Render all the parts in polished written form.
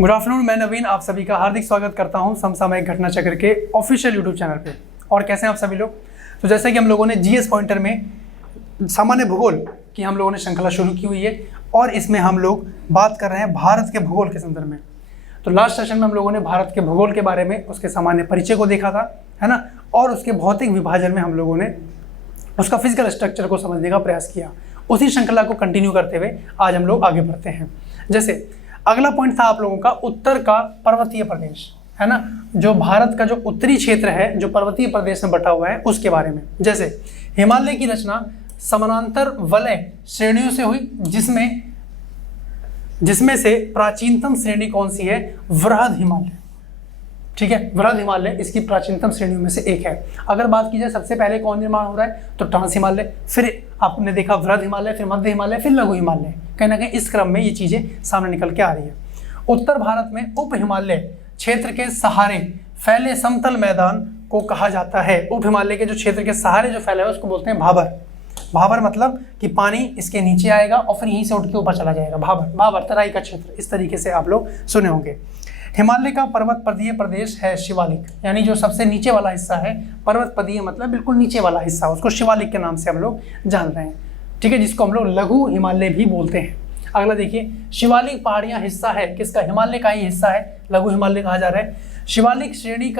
Good afternoon, मैं नवीन आप सभी का हार्दिक स्वागत करता हूं समसामयिक घटना चक्र के ऑफिशियल यूट्यूब चैनल पे। और कैसे हैं आप सभी लोग? तो जैसे कि हम लोगों ने जीएस पॉइंटर में सामान्य भूगोल की हम लोगों ने श्रृंखला शुरू की हुई है और इसमें हम लोग बात कर रहे हैं भारत के भूगोल के संदर्भ में। तो लास्ट सेशन में हम लोगों ने भारत के भूगोल के बारे में, उसके सामान्य परिचय को देखा था, है ना, और उसके भौतिक विभाजन में हम लोगों ने उसका फिजिकल स्ट्रक्चर को समझने का प्रयास किया। उसी श्रृंखला को कंटिन्यू करते हुए आज हम लोग आगे बढ़ते हैं। जैसे अगला पॉइंट था आप लोगों का उत्तर का पर्वतीय प्रदेश, है ना, जो भारत का जो उत्तरी क्षेत्र है जो पर्वतीय प्रदेश में बटा हुआ है उसके बारे में। जैसे हिमालय की रचना समानांतर वलय श्रेणियों से हुई, जिसमें से प्राचीनतम श्रेणी कौन सी है? वृहद हिमालय। ठीक है, वृहद हिमालय इसकी प्राचीनतम श्रेणियों में से एक है। अगर बात की जाए सबसे पहले कौन निर्माण हो रहा है तो ट्रांस हिमालय, फिर आपने देखा वृहद हिमालय, फिर मध्य हिमालय, फिर लघु हिमालय। कहीं ना कहीं इस क्रम में ये चीजें सामने निकल के आ रही है। उत्तर भारत में उप हिमालय क्षेत्र के सहारे फैले समतल मैदान को कहा जाता है। उप हिमालय के जो क्षेत्र के सहारे जो फैला है उसको बोलते हैं भाबर। भाबर मतलब कि पानी इसके नीचे आएगा और फिर यहीं से उठ के ऊपर चला जाएगा। भाबर तराई का क्षेत्र, इस तरीके से आप लोग सुने होंगे। हिमालय का पर्वत पदीय प्रदेश है शिवालिक, यानी जो सबसे नीचे वाला हिस्सा है, पर्वत पदीय मतलब बिल्कुल नीचे वाला हिस्सा, उसको शिवालिक के नाम से हम लोग जान रहे हैं। ठीक है, जिसको हम लोग लघु हिमालय भी बोलते हैं। अगला देखिए, शिवालिक पहाड़ियां हिस्सा है किसका? हिमालय का ही हिस्सा है, लघु हिमालय कहा जा रहा है। शिवालिक श्रेणी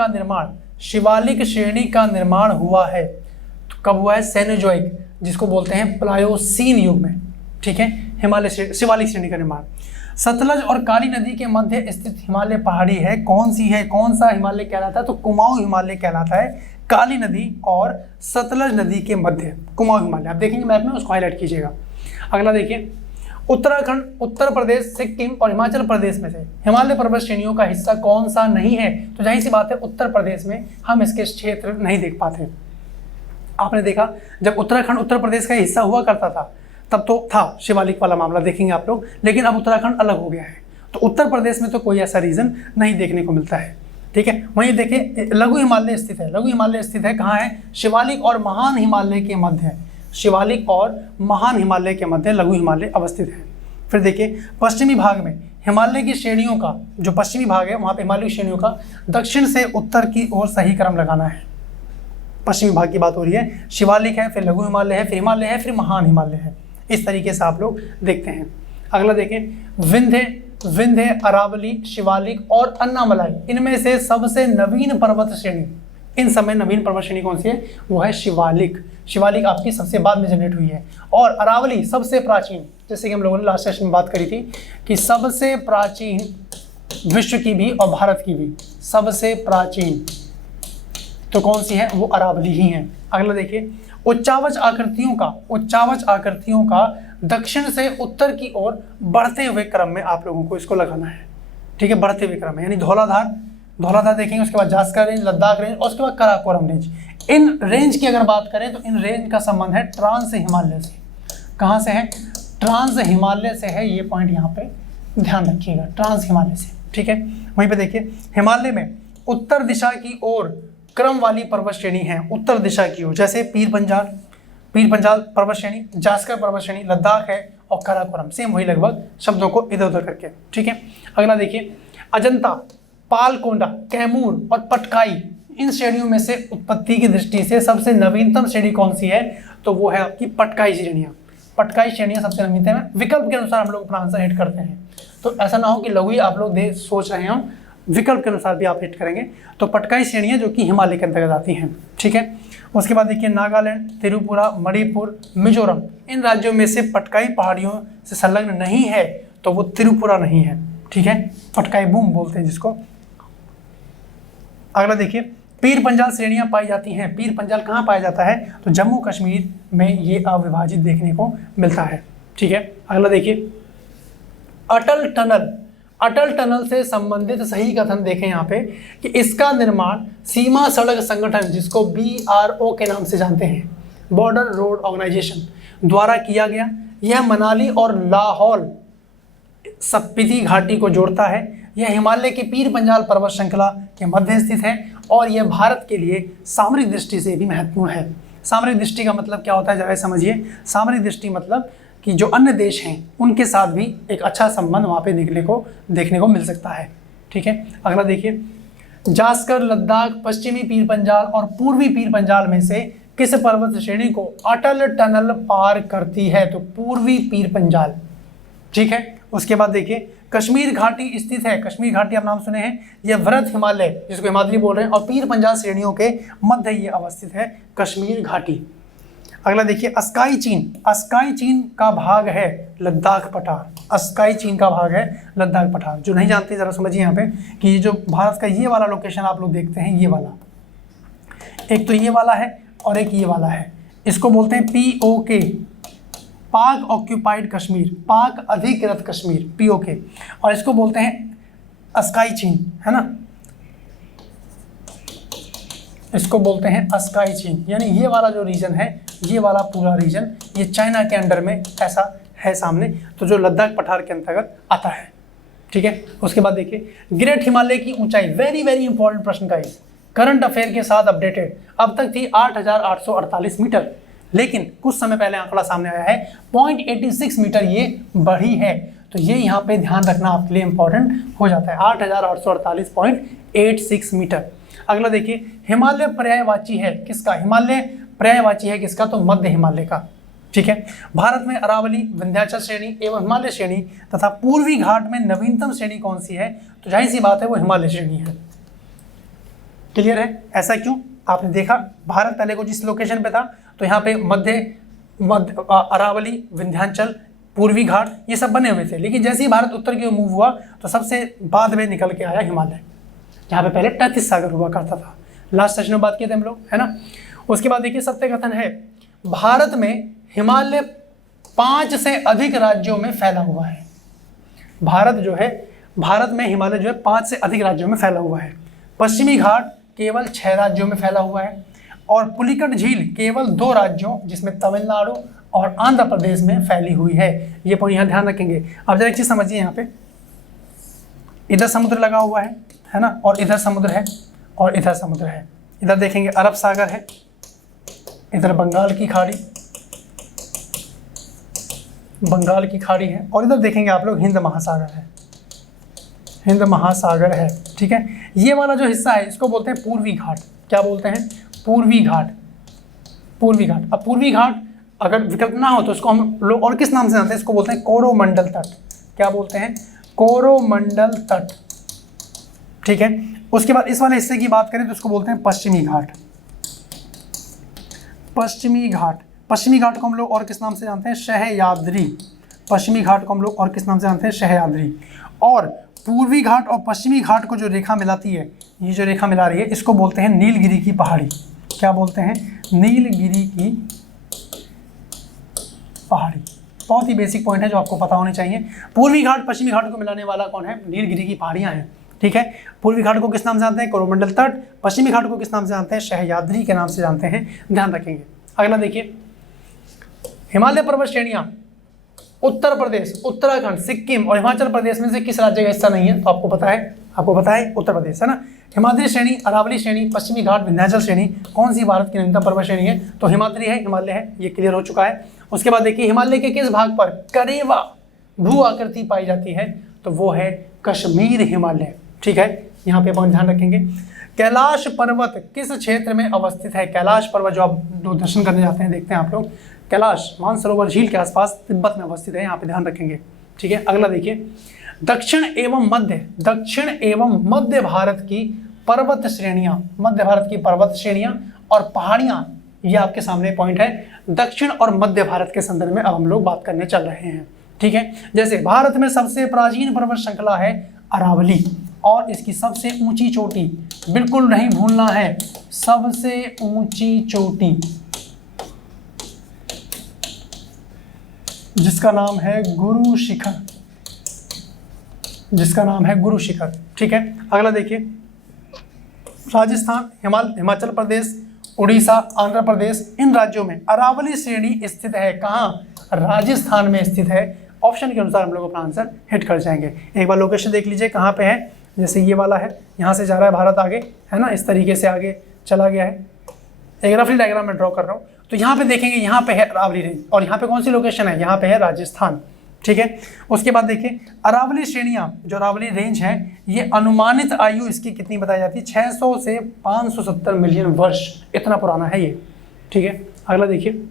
का निर्माण हुआ है तो कब हुआ है? सेनोजोइक, जिसको बोलते हैं प्लायोसीन युग में। ठीक है, शिवालिक श्रेणी का निर्माण। सतलज और काली नदी के मध्य स्थित हिमालय पहाड़ी है, कौन सी है? कौन सा हिमालय कहलाता है? तो कुमाऊं हिमालय कहलाता है। काली नदी और सतलज नदी के मध्य कुमाऊं हिमालय, आप देखेंगे मैप में, उसको हाईलाइट कीजिएगा। अगला देखिए, उत्तराखंड, उत्तर प्रदेश, सिक्किम और हिमाचल प्रदेश में से हिमालय पर्वत श्रेणियों का हिस्सा कौन सा नहीं है? तो जाहिर सी बात है उत्तर प्रदेश में हम इसके क्षेत्र नहीं देख पाते। आपने देखा जब उत्तराखंड उत्तर प्रदेश का हिस्सा हुआ करता था तब तो था शिवालिक वाला मामला, देखेंगे आप लोग, लेकिन अब उत्तराखंड अलग हो गया है तो उत्तर प्रदेश में तो कोई ऐसा रीजन नहीं देखने को मिलता है। ठीक है, वहीं देखिए लघु हिमालय स्थित है। लघु हिमालय स्थित है कहाँ है? शिवालिक और महान हिमालय के मध्य। शिवालिक और महान हिमालय के मध्य लघु हिमालय अवस्थित है। फिर देखिए पश्चिमी भाग में हिमालय की श्रेणियों का जो पश्चिमी भाग है वहाँ पे हिमालय की श्रेणियों का दक्षिण से उत्तर की ओर सही क्रम लगाना है। पश्चिमी भाग की बात हो रही है, शिवालिक है, फिर लघु हिमालय है, फिर हिमालय है, फिर महान हिमालय है। इस तरीके से आप लोग देखते हैं। अगला देखें, विंध्य, अरावली, शिवालिक और अन्नामलाई, इनमें से सबसे नवीन पर्वत श्रेणी, इन समय नवीन पर्वत श्रेणी कौन सी है? वो है शिवालिक। शिवालिक आपकी सबसे बाद में जनरेट हुई है और अरावली सबसे प्राचीन, जैसे कि हम लोगों ने लास्ट सेशन में बात करी थी कि सबसे प्राचीन विश्व की भी और भारत की भी सबसे प्राचीन तो कौन सी है? वो अरावली ही है। अगला देखिए, उच्चावच आकृतियों का दक्षिण से उत्तर की ओर बढ़ते हुए क्रम में आप लोगों को इसको लगाना है। ठीक है, बढ़ते हुए क्रम में, यानी धौलाधार देखेंगे, उसके बाद जास्कर रेंज, लद्दाख रेंज और उसके बाद काराकोरम रेंज। इन रेंज की अगर बात करें तो इन रेंज का संबंध है ट्रांस हिमालय से। कहाँ से है? ट्रांस हिमालय से है। ये पॉइंट यहाँ पे ध्यान रखिएगा, ट्रांस हिमालय से। ठीक है, वहीं पे देखिए हिमालय में उत्तर दिशा की ओर क्रम वाली पर्वत श्रेणी है, उत्तर दिशा की ओर, जैसे पीर पंजाल पर्वत श्रेणी, जास्कर पर्वत श्रेणी, लद्दाख है और काराकोरम, सेम वही लगभग शब्दों को इधर उधर करके। ठीक है, अगला देखिए, अजंता, पालकोंडा, कैमूर और पटकाई, इन श्रेणियों में से उत्पत्ति की दृष्टि से सबसे नवीनतम श्रेणी कौन सी है? तो वो है आपकी पटकाई श्रेणियाँ। पटकाई श्रेणियाँ सबसे नवीनतम है। विकल्प के अनुसार हम लोग अपना आंसर हिट करते हैं, तो ऐसा ना हो कि लघु ही आप लोग सोच रहे हो, विकल्प के अनुसार भी आप हिट करेंगे। तो पटकाई श्रेणियाँ जो कि हिमालय के अंतर्गत आती हैं। ठीक है, उसके बाद देखिए नागालैंड, त्रिपुरा, मणिपुर, मिजोरम, इन राज्यों में से पटकाई पहाड़ियों से संलग्न नहीं है तो वो त्रिपुरा नहीं है। ठीक है, पटकाई बूम बोलते हैं जिसको। अगला देखिए, पीर पंजाल श्रेणियां पाई जाती हैं। पीर पंजाल कहाँ पाया जाता है? तो जम्मू कश्मीर में ये अविभाजित देखने को मिलता है। ठीक है, अगला देखिए, अटल टनल से संबंधित सही कथन देखें यहाँ पे कि इसका निर्माण सीमा सड़क संगठन, जिसको BRO के नाम से जानते हैं, बॉर्डर रोड ऑर्गेनाइजेशन, द्वारा किया गया। यह मनाली और लाहौल स्पीति घाटी को जोड़ता है। यह हिमालय की पीर पंजाल पर्वत श्रृंखला के मध्य स्थित है और यह भारत के लिए सामरिक दृष्टि से भी महत्वपूर्ण है। सामरिक दृष्टि का मतलब क्या होता है, जरा समझिए। सामरिक दृष्टि मतलब कि जो अन्य देश हैं उनके साथ भी एक अच्छा संबंध वहाँ पे देखने को मिल सकता है। ठीक है, अगला देखिए, जास्कर, लद्दाख, पश्चिमी पीर पंजाल और पूर्वी पीर पंजाल में से किस पर्वत श्रेणी को अटल टनल पार करती है? तो पूर्वी पीर पंजाल। ठीक है, उसके बाद देखिए, कश्मीर घाटी स्थित है, कश्मीर घाटी आप नाम सुने हैं, यह वृहद हिमालय जिसको हिमाद्री बोल रहे हैं और पीर पंजाल श्रेणियों के मध्य ये अवस्थित है कश्मीर घाटी। अगला देखिए, अस्काई चीन, अस्काई चीन का भाग है लद्दाख पठार, अस्काई चीन का भाग है लद्दाख पठार। जो नहीं जानते जरा समझिए यहाँ पे कि ये जो भारत का ये वाला लोकेशन आप लोग देखते हैं, ये वाला, एक तो ये वाला है और एक ये वाला है, इसको बोलते हैं POK, पाक ऑक्यूपाइड कश्मीर, पाक अधिकृत कश्मीर, POK, और इसको बोलते हैं अस्काई चीन, है ना, इसको बोलते हैं अस्काई चीन। यानी ये वाला जो रीजन है, ये वाला पूरा रीजन ये चाइना के अंडर में ऐसा है सामने, तो जो लद्दाख पठार के अंतर्गत आता है। ठीक है, उसके बाद देखिए, ग्रेट हिमालय की ऊंचाई, वेरी वेरी इंपॉर्टेंट प्रश्न का इस करंट अफेयर के साथ अपडेटेड, अब तक थी 8,848 मीटर, लेकिन कुछ समय पहले आंकड़ा सामने आया है 0.86 मीटर ये बढ़ी है। तो ये यहाँ पे ध्यान रखना आपके लिए इंपॉर्टेंट हो जाता है, 8,848.86 मीटर। अगला देखिए, हिमालय पर्यायवाची है किसका? हिमालय पर्यायवाची है किसका? तो मध्य हिमालय का। ठीक है, भारत में अरावली, विंध्याचल श्रेणी एवं हिमालय श्रेणी तथा पूर्वी घाट में नवीनतम श्रेणी कौन सी है? तो जाहिर सी बात है वो हिमालय श्रेणी है। क्लियर है? ऐसा क्यों? आपने देखा भारत पहले को जिस लोकेशन पे था, तो यहाँ पे मध्य अरावली, विंध्याचल, पूर्वी घाट ये सब बने हुए थे, लेकिन जैसे ही भारत उत्तर की ओर मूव हुआ तो सबसे बाद में निकल के आया हिमालय, जहाँ पे पहले तैतीस सागर हुआ करता था। लास्ट सेशन में बात किए थे हम लोग, है ना। उसके बाद देखिए, सत्य कथन है भारत में हिमालय 5 से अधिक राज्यों में फैला हुआ है। भारत में हिमालय जो है 5 से अधिक राज्यों में फैला हुआ है। पश्चिमी घाट केवल 6 राज्यों में फैला हुआ है और पुलिकट झील केवल 2 राज्यों जिसमें तमिलनाडु और आंध्र प्रदेश में फैली हुई है। ये पॉइंट यहाँ ध्यान रखेंगे। अब जरा एक चीज समझिए, यहाँ पे इधर समुद्र लगा हुआ है ना, और इधर समुद्र है और इधर समुद्र है। इधर देखेंगे अरब सागर है, इधर बंगाल की खाड़ी है, और इधर देखेंगे आप लोग हिंद महासागर है। ठीक है, ये वाला जो हिस्सा है इसको बोलते हैं पूर्वी घाट। क्या बोलते हैं? पूर्वी घाट। अब पूर्वी घाट अगर विकल्प ना हो तो इसको हम लोग और किस नाम से जानते हैं? इसको बोलते हैं कोरोमंडल तट। क्या बोलते हैं? कोरोमंडल तट। ठीक है, उसके बाद इस वाले हिस्से की बात करें तो इसको बोलते हैं पश्चिमी घाट। पश्चिमी घाट को हम लोग और किस नाम से जानते हैं? सह्याद्री। पश्चिमी घाट को हम लोग और किस नाम से जानते हैं? सह्याद्री। और पूर्वी घाट और पश्चिमी घाट को जो रेखा मिलाती है, ये जो रेखा मिला रही है, इसको बोलते हैं नीलगिरी की पहाड़ी। क्या बोलते हैं? नीलगिरी की पहाड़ी। बहुत ही बेसिक पॉइंट है जो आपको पता होने चाहिए। पूर्वी घाट पश्चिमी घाट को मिलाने वाला कौन है? नीलगिरी की पहाड़ियां हैं। ठीक है, पूर्वी घाट को किस नाम से जानते हैं? कोरोमंडल तट। पश्चिमी घाट को किस नाम से जानते हैं? सह्याद्री के नाम से जानते हैं, ध्यान रखेंगे। अगला देखिए, हिमालय पर्वत श्रेणियां उत्तर प्रदेश, उत्तराखंड, सिक्किम और हिमाचल प्रदेश में से किस राज्य का हिस्सा नहीं है? तो आपको पता है उत्तर प्रदेश, है ना। हिमाद्री श्रेणी, अरावली श्रेणी, पश्चिमी घाट, विंध्याचल श्रेणी कौन सी भारत की नवीनतम पर्वत श्रेणी है? तो हिमाद्री है, हिमालय है, ये क्लियर हो चुका है। उसके बाद देखिए, हिमालय के किस भाग पर करेवा भू आकृति पाई जाती है? तो वो है कश्मीर हिमालय। ठीक है, यहाँ पे अपन ध्यान रखेंगे। कैलाश पर्वत किस क्षेत्र में अवस्थित है? कैलाश पर्वत जो आप दर्शन करने जाते हैं, देखते हैं आप लोग, कैलाश मानसरोवर झील के आसपास तिब्बत में अवस्थित है, यहाँ पे ध्यान रखेंगे। ठीक है, अगला देखिए, दक्षिण एवं मध्य भारत की पर्वत श्रेणियां और पहाड़ियां, ये आपके सामने पॉइंट है। दक्षिण और मध्य भारत के संदर्भ में अब हम लोग बात करने चल रहे हैं। ठीक है, जैसे भारत में सबसे प्राचीन पर्वत श्रृंखला है अरावली और इसकी सबसे ऊंची चोटी, बिल्कुल नहीं भूलना है, सबसे ऊंची चोटी जिसका नाम है गुरु शिखर। ठीक है, अगला देखिए, राजस्थान, हिमाचल प्रदेश, उड़ीसा, आंध्र प्रदेश, इन राज्यों में अरावली श्रेणी स्थित है। कहाँ? राजस्थान में स्थित है। ऑप्शन के अनुसार हम लोग अपना आंसर हिट कर जाएंगे। एक बार लोकेशन देख लीजिए कहाँ पे है। जैसे ये वाला है, यहाँ से जा रहा है भारत आगे, है ना, इस तरीके से आगे चला गया है, एक रफली डायग्राम में ड्रॉ कर रहा हूँ। तो यहाँ पे देखेंगे, यहाँ पे है अरावली रेंज और यहाँ पे कौन सी लोकेशन है, यहाँ पे है राजस्थान, ठीक है। उसके बाद देखिए अरावली श्रेणियाँ, जो अरावली रेंज है, ये अनुमानित आयु इसकी कितनी बताई जाती है, 600 से 570 मिलियन वर्ष, इतना पुराना है ये, ठीक है। अगला देखिए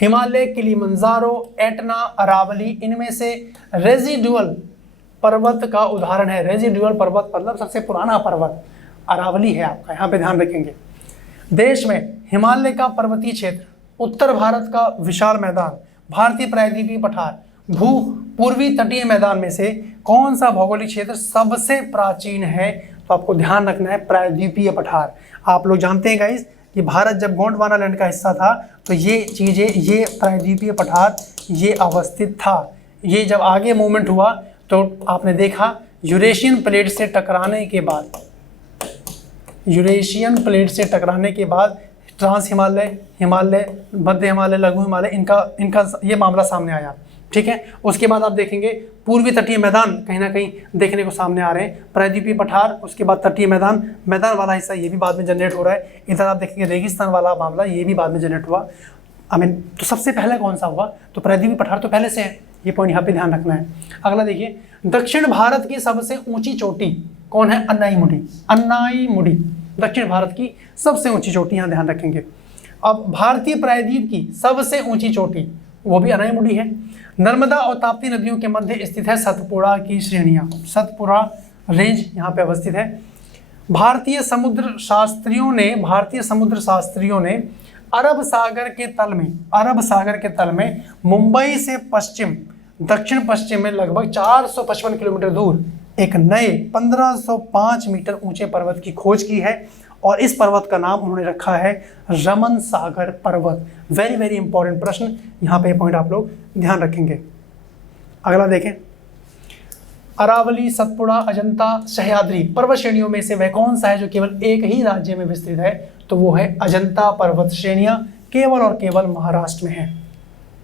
हिमालय, किलिमंजारो, एटना, अरावली, इनमें से रेजिडुअल पर्वत का उदाहरण है। रेजिडुअल पर्वत मतलब सबसे पुराना पर्वत अरावली है आपका, यहाँ पे ध्यान रखेंगे। देश में हिमालय का पर्वतीय क्षेत्र, उत्तर भारत का विशाल मैदान, भारतीय प्रायद्वीपीय पठार, भू पूर्वी तटीय मैदान में से कौन सा भौगोलिक क्षेत्र सबसे प्राचीन है, तो आपको ध्यान रखना है प्रायद्वीपीय पठार। आप लोग जानते हैं गाइस कि भारत जब गोंडवाना लैंड का हिस्सा था तो ये चीज़ें, ये प्रायद्वीपीय पठार ये अवस्थित था। ये जब आगे मूवमेंट हुआ तो आपने देखा यूरेशियन प्लेट से टकराने के बाद, यूरेशियन प्लेट से टकराने के बाद ट्रांस हिमालय, हिमालय, मध्य हिमालय, लघु हिमालय, इनका ये मामला सामने आया, ठीक है। उसके बाद आप देखेंगे पूर्वी तटीय मैदान कहीं ना कहीं देखने को सामने आ रहे हैं, प्रायद्वीपीय पठार, उसके बाद तटीय मैदान, मैदान वाला हिस्सा ये भी बाद में जनरेट हो रहा है। इधर आप देखेंगे रेगिस्तान वाला मामला ये भी बाद में जनरेट हुआ। तो सबसे पहले कौन सा हुआ, तो प्रायद्वीपीय पठार तो पहले से है, ये पॉइंट यहाँ पे ध्यान रखना है। अगला देखिए दक्षिण भारत की सबसे ऊंची चोटी कौन है, अन्नाईमुडी, अन्नाईमुडी दक्षिण भारत की सबसे ऊंची चोटी, यहाँ ध्यान रखेंगे। अब भारतीय प्रायद्वीप की सबसे ऊंची चोटी वो भी अन्नाईमुडी है। नर्मदा और ताप्ती नदियों के मध्य स्थित है सतपुड़ा की श्रेणियाँ, सतपुड़ा रेंज यहाँ पे अवस्थित है। भारतीय समुद्र शास्त्रियों ने अरब सागर के तल में मुंबई से दक्षिण पश्चिम में लगभग 455 किलोमीटर दूर एक नए 1505 मीटर ऊंचे पर्वत की खोज की है और इस पर्वत का नाम उन्होंने रखा है रमन सागर पर्वत। वेरी वेरी इंपॉर्टेंट प्रश्न, यहाँ पे पॉइंट आप लोग ध्यान रखेंगे। अगला देखें अरावली, सतपुड़ा, अजंता, सह्याद्री पर्वत श्रेणियों में से वह कौन सा है जो केवल एक ही राज्य में विस्तृत है, तो वो है अजंता पर्वत श्रेणियां, केवल और केवल महाराष्ट्र में है,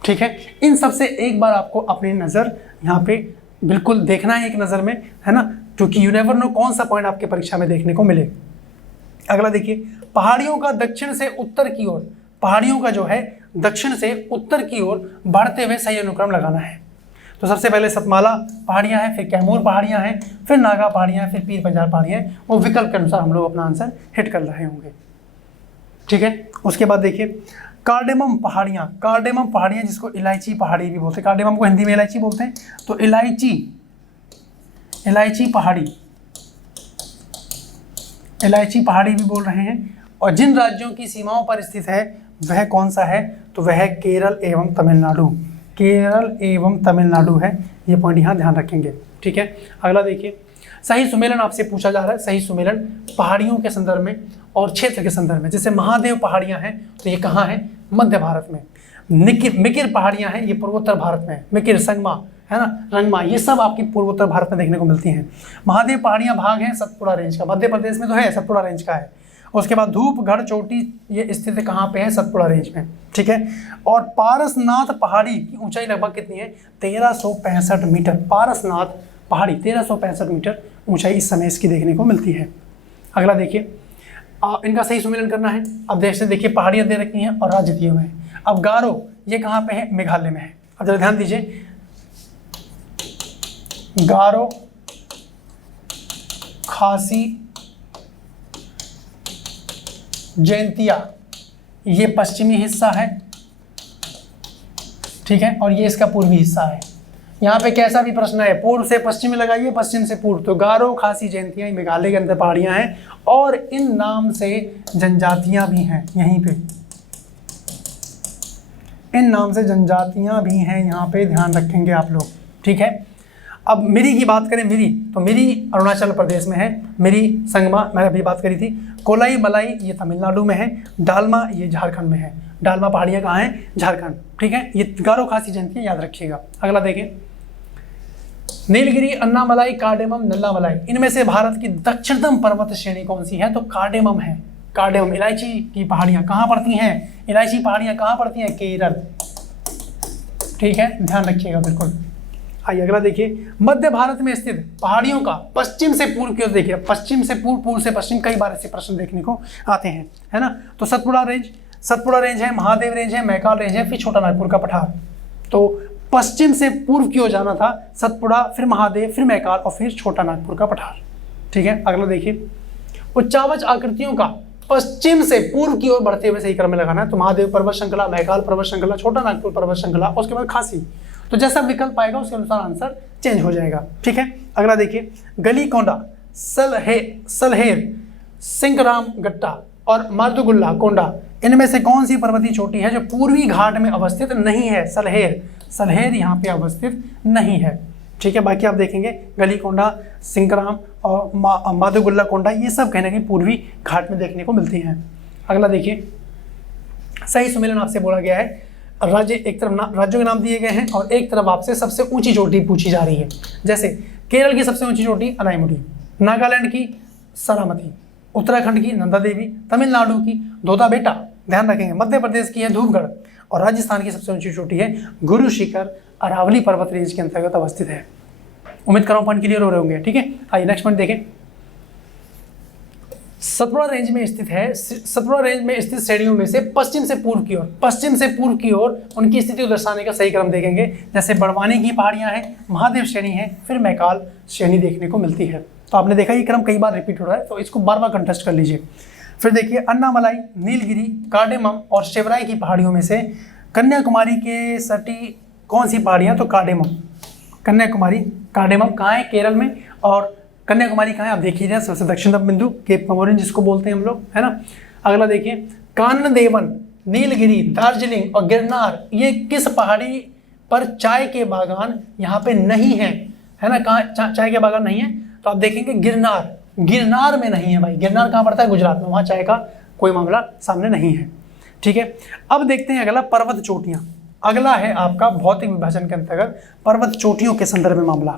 ठीक है। इन सब से एक बार आपको अपनी नज़र यहाँ पे बिल्कुल देखना है, एक नज़र में, है ना, क्योंकि यू नेवर नो कौन सा पॉइंट आपके परीक्षा में देखने को मिले। अगला देखिए पहाड़ियों का दक्षिण से उत्तर की ओर, पहाड़ियों का जो है दक्षिण से उत्तर की ओर बढ़ते हुए सही अनुक्रम लगाना है। तो सबसे पहले सतमाला पहाड़ियाँ हैं, फिर कैमूर पहाड़ियाँ हैं, फिर नागा पहाड़ियाँ हैं, फिर पीर पंजाल पहाड़ियाँ हैं। वो विकल्प के अनुसार हम लोग अपना आंसर हिट कर रहे होंगे, ठीक है। उसके बाद देखिए कार्डेमम पहाड़ियाँ जिसको इलायची पहाड़ी भी बोलते हैं, कार्डेमम को हिंदी में इलायची बोलते हैं, तो इलायची पहाड़ी भी बोल रहे हैं। और जिन राज्यों की सीमाओं पर स्थित है वह कौन सा है, तो वह केरल एवं तमिलनाडु है। ये पॉइंट यहाँ ध्यान रखेंगे, ठीक है। अगला देखिए सही सुमेलन आपसे पूछा जा रहा है, सही सुमेलन पहाड़ियों के संदर्भ में और क्षेत्र के संदर्भ में। जैसे महादेव पहाड़ियाँ हैं तो ये कहाँ है, मध्य भारत में। मिकिर पहाड़ियाँ हैं ये पूर्वोत्तर भारत में, मिकिर, संगमा, है ना, रंगमा, ये सब आपकी पूर्वोत्तर भारत में देखने को मिलती हैं। महादेव पहाड़ियाँ भाग हैं सतपुड़ा रेंज का, मध्य प्रदेश में तो है, सतपुड़ा रेंज का है। उसके बाद धूपगढ़ चोटी ये स्थित कहाँ पे है, सतपुड़ा रेंज में, ठीक है। और पारसनाथ पहाड़ी की ऊंचाई लगभग कितनी है, 1365 मीटर। पारसनाथ पहाड़ी 1365 मीटर ऊंचाई इस समय इसकी देखने को मिलती है। अगला देखिए इनका सही सुमेलन करना है। अब देखिए पहाड़ियाँ दे रखी हैं और राज्य दिए हुए हैं। अब गारो ये कहाँ पे है, मेघालय में है। अब जरा ध्यान दीजिए गारो, खासी, जैंतिया ये पश्चिमी हिस्सा है, ठीक है, और ये इसका पूर्वी हिस्सा है। यहाँ पे कैसा भी प्रश्न है पूर्व से पश्चिम में लगाइए, पश्चिम से पूर्व, तो गारो, खासी, जैंतिया मेघालय के अंदर पहाड़ियाँ हैं और इन नाम से जनजातियाँ भी हैं यहीं पे, इन नाम से जनजातियाँ भी हैं यहाँ पे, ध्यान रखेंगे आप लोग, ठीक है। अब मिरी की बात करें, मिरी तो मिरी अरुणाचल प्रदेश में है, मिरी, संगमा मैंने अभी बात करी थी, कोलाई मलाई ये तमिलनाडु में है, डालमा ये झारखंड में है। डालमा पहाड़ियाँ कहाँ हैं, झारखंड, ठीक है। ये गारो, खासी, जैंतिया याद रखिएगा। अगला देखें नीलगिरी, अन्नामलाई, कार्डेमम, नल्लामलाई, इनमें से भारत की दक्षिणतम पर्वत श्रेणी कौन सी है, तो कार्डेमम है। कार्डेमम इलायची की पहाड़ियाँ कहाँ पड़ती हैं, इलायची पहाड़ियाँ कहाँ पड़ती हैं, केरल, ठीक है, ध्यान रखिएगा बिल्कुल। आइए अगला देखिए, मध्य भारत में स्थित पहाड़ियों का पश्चिम से पूर्व की ओर देखिए, पश्चिम से पूर्व, पूर्व से पश्चिम, कई बार ऐसे प्रश्न देखने को आते हैं, है ना। तो सतपुड़ा रेंज है, महादेव रेंज है, मैकाल रेंज है, फिर छोटा नागपुर का पठार। तो पश्चिम से पूर्व की ओर जाना था, सतपुड़ा, फिर महादेव, फिर मैकाल और फिर छोटा नागपुर का पठार। ठीक है, अगला देखिए, उच्चावच आकृतियों का पश्चिम से पूर्व की ओर बढ़ते हुए सही क्रम में लगाना है। तो महादेव पर्वत श्रृंखला, मैकाल पर्वत श्रृंखला, छोटा नागपुर पर्वत श्रृंखला, उसके बाद खासी। तो जैसा विकल्प आएगा उसके अनुसार आंसर चेंज हो जाएगा। ठीक है, अगला देखिए, गलीकोंडा, सलहेर, सिंहराम गट्टा और मार्दुगुल्ला कोंडा, इनमें से कौन सी पर्वतीय चोटी है जो पूर्वी घाट में अवस्थित नहीं है? सलहेर यहाँ पे अवस्थित नहीं है। ठीक है, बाकी आप देखेंगे गलीकोंडा, सिंहराम और माधुगुल्ला कोंडा, ये सब कहीं ना कहीं पूर्वी घाट में देखने को मिलती हैं। अगला देखिए, सही सुमेलन आपसे बोला गया है, राज्य एक तरफ राज्यों के नाम दिए गए हैं और एक तरफ आपसे सबसे ऊंची चोटी पूछी जा रही है। जैसे केरल की सबसे ऊंची चोटी अनाईमुडी, नागालैंड की सरामती, उत्तराखंड की नंदा देवी, तमिलनाडु की धोता बेटा, ध्यान रखेंगे, मध्य प्रदेश की है धूपगढ़ और राजस्थान की सबसे ऊंची चोटी है गुरु शिखर, अरावली पर्वत रेंज के अंतर्गत अवस्थित है। उम्मीद कर रहा हूं पॉइंट क्लियर हो रहे होंगे। ठीक है, आइए नेक्स्ट पॉइंट देखें। सतपुड़ा रेंज में स्थित श्रेणियों में से पश्चिम से पूर्व की ओर उनकी स्थिति को दर्शाने का सही क्रम देखेंगे। जैसे बड़वानी की पहाड़ियां हैं, महादेव श्रेणी है, फिर मैकाल श्रेणी देखने को मिलती है। तो आपने देखा ये क्रम कई बार रिपीट हो रहा है, तो इसको बार बार कंटेस्ट कर लीजिए। फिर देखिए, अन्नामलाई, नीलगिरी, कार्डेमम और शिवराई की पहाड़ियों में से कन्याकुमारी के सटी कौन सी पहाड़ियाँ? तो कार्डेमम कहाँ है? केरल में। और कन्याकुमारी कहाँ है? आप देख लीजिए, सबसे दक्षिणतम बिंदु, केप कमोरिन जिसको बोलते हैं हम लोग, है ना। अगला देखिए, कान्नदेवन, नीलगिरी, दार्जिलिंग और गिरनार, ये किस पहाड़ी पर चाय के बागान यहाँ पे नहीं है ना। कहाँ चाय के बागान नहीं है? तो आप देखेंगे गिरनार में नहीं है भाई। गिरनार कहाँ पड़ता है? गुजरात में। वहाँ चाय का कोई मामला सामने नहीं है। ठीक है, अब देखते हैं अगला, पर्वत चोटियाँ। अगला है आपका भौतिक विभाजन के अंतर्गत पर्वत चोटियों के संदर्भ में मामला।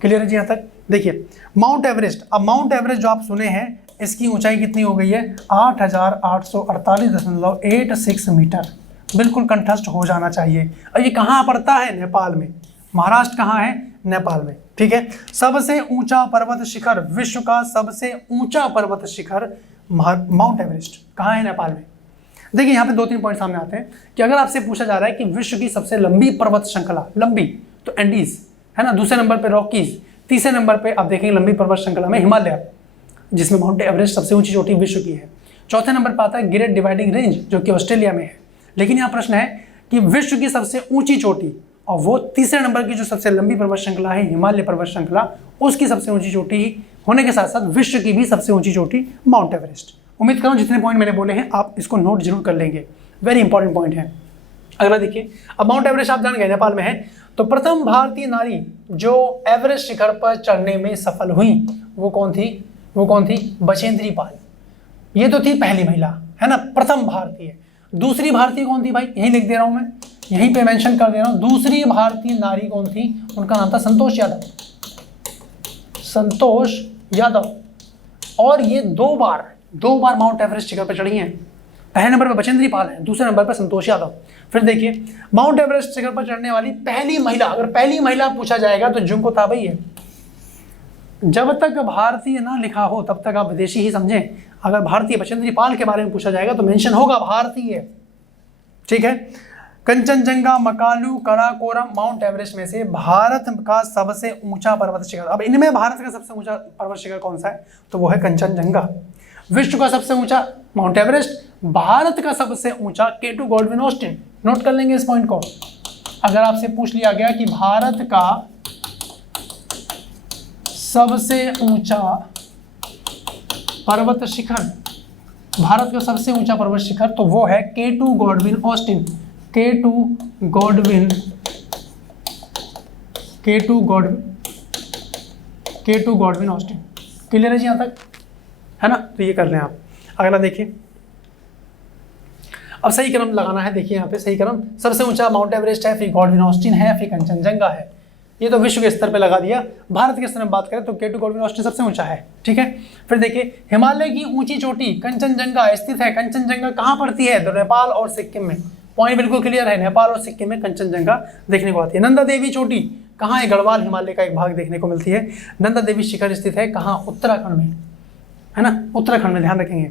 क्लियर है जी यहाँ तक? देखिए, माउंट एवरेस्ट, अब माउंट एवरेस्ट जो आप सुने हैं, इसकी ऊंचाई कितनी हो गई है? 8,848.86 मीटर। बिल्कुल कंठस्थ हो जाना चाहिए। और ये कहाँ पड़ता है? नेपाल में। महाराष्ट्र कहाँ है? नेपाल में। ठीक है, सबसे ऊंचा पर्वत शिखर, विश्व का सबसे ऊंचा पर्वत शिखर माउंट एवरेस्ट कहाँ है? नेपाल में। देखिए, यहाँ पे 2-3 पॉइंट सामने आते हैं कि अगर आपसे पूछा जा रहा है कि विश्व की सबसे लंबी पर्वत श्रृंखला, लंबी तो एंडीज है ना, दूसरे नंबर पे रॉकीज, तीसरे नंबर पे आप देखेंगे लंबी पर्वत श्रृंखला में हिमालय, जिसमें माउंट एवरेस्ट सबसे ऊंची चोटी विश्व की है। चौथे नंबर पर आता है ग्रेट डिवाइडिंग रेंज, जो कि ऑस्ट्रेलिया में है। लेकिन यहाँ प्रश्न है कि विश्व की सबसे ऊंची चोटी, और वो तीसरे नंबर की जो सबसे लंबी पर्वत श्रृंखला है, हिमालय पर्वत श्रृंखला, उसकी सबसे ऊंची चोटी होने के साथ साथ विश्व की भी सबसे ऊंची चोटी माउंट एवरेस्ट। उम्मीद करूँ जितने पॉइंट मैंने बोले हैं आप इसको नोट जरूर कर लेंगे, वेरी इंपॉर्टेंट पॉइंट है। अगला देखिए, अब माउंट एवरेस्ट आप जान गए नेपाल में है, तो प्रथम भारतीय नारी जो एवरेस्ट शिखर पर चढ़ने में सफल हुई वो कौन थी? बचेंद्री पाल। ये तो थी पहली महिला, है ना, प्रथम भारतीय। दूसरी भारतीय कौन थी भाई? यही लिख दे रहा हूं मैं, यहीं पे मेंशन कर दे रहा हूं। दूसरी भारतीय नारी कौन थी? उनका नाम था संतोष यादव। और ये दो बार माउंट एवरेस्ट शिखर पर चढ़ी हैं। पहले नंबर पर बचेंद्री पाल है, दूसरे नंबर पर संतोष यादव। फिर देखिए, माउंट एवरेस्ट शिखर पर चढ़ने वाली पहली महिला, अगर पहली महिला पूछा जाएगा तो जुंको ताबई है। जब तक भारतीय ना लिखा हो तब तक आप विदेशी ही समझें। अगर भारतीय बचेंद्री पाल के बारे में पूछा जाएगा तो मेंशन होगा भारतीय। ठीक है, कंचनजंगा, मकालू, कराकोरम, माउंट एवरेस्ट में से भारत का सबसे ऊंचा पर्वत शिखर, अब इनमें भारत का सबसे ऊंचा पर्वत शिखर कौन सा है? तो वो है कंचनजंगा। विश्व का सबसे ऊंचा माउंट एवरेस्ट, भारत का सबसे ऊंचा K2 गॉडविन ऑस्टिन। नोट कर लेंगे इस पॉइंट को। अगर आपसे पूछ लिया गया कि भारत का सबसे ऊंचा पर्वत शिखर, भारत का सबसे ऊंचा पर्वत शिखर, तो वो है K2 Godwin Austen. K2 Godwin Austen. Clear है जी यहाँ तक, है ना? तो ये कर लें आप। अगला देखिए, अब सही क्रम लगाना है। देखिए यहाँ पे सही क्रम, सबसे ऊंचा माउंट एवरेस्ट है, फिर गॉडविन ऑस्टिन है, फिर कंचनजंगा है। ये तो विश्व के स्तर पे लगा दिया। भारत के स्तर में बात करें तो K2 गॉडविन ऑस्टिन सबसे ऊंचा है। ठीक है, फिर देखिए, हिमालय की ऊंची चोटी कंचनजंगा स्थित है। कंचनजंगा कहाँ पड़ती है? तो नेपाल और सिक्किम में। पॉइंट बिल्कुल क्लियर है। नेपाल और सिक्किम में कंचनजंगा देखने को आती है। नंदा देवी चोटी कहाँ है? गढ़वाल हिमालय का एक भाग देखने को मिलती है। नंदा देवी शिखर स्थित है कहाँ? उत्तराखंड में, है ना, उत्तराखंड में, ध्यान रखेंगे।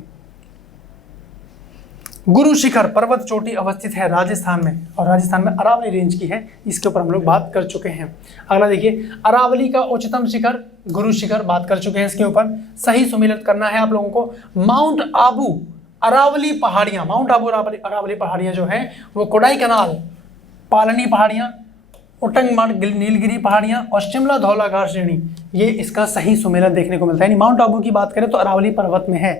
गुरु शिखर पर्वत चोटी अवस्थित है राजस्थान में, और राजस्थान में अरावली रेंज की है, इसके ऊपर हम लोग बात कर चुके हैं। अगला देखिए, अरावली का उच्चतम शिखर गुरु शिखर, बात कर चुके हैं इसके ऊपर। सही सुमेलित करना है आप लोगों को। माउंट आबू अरावली पहाड़ियाँ, माउंट आबू अरावली पहाड़ियाँ जो हैं वो कोडाईकनाल पालनी पहाड़ियाँ, उटंगमठ नीलगिरी पहाड़ियाँ और शिमला धौलाधार श्रेणी, ये इसका सही सुमेलन देखने को मिलता है। यानी माउंट आबू की बात करें तो अरावली पर्वत में है,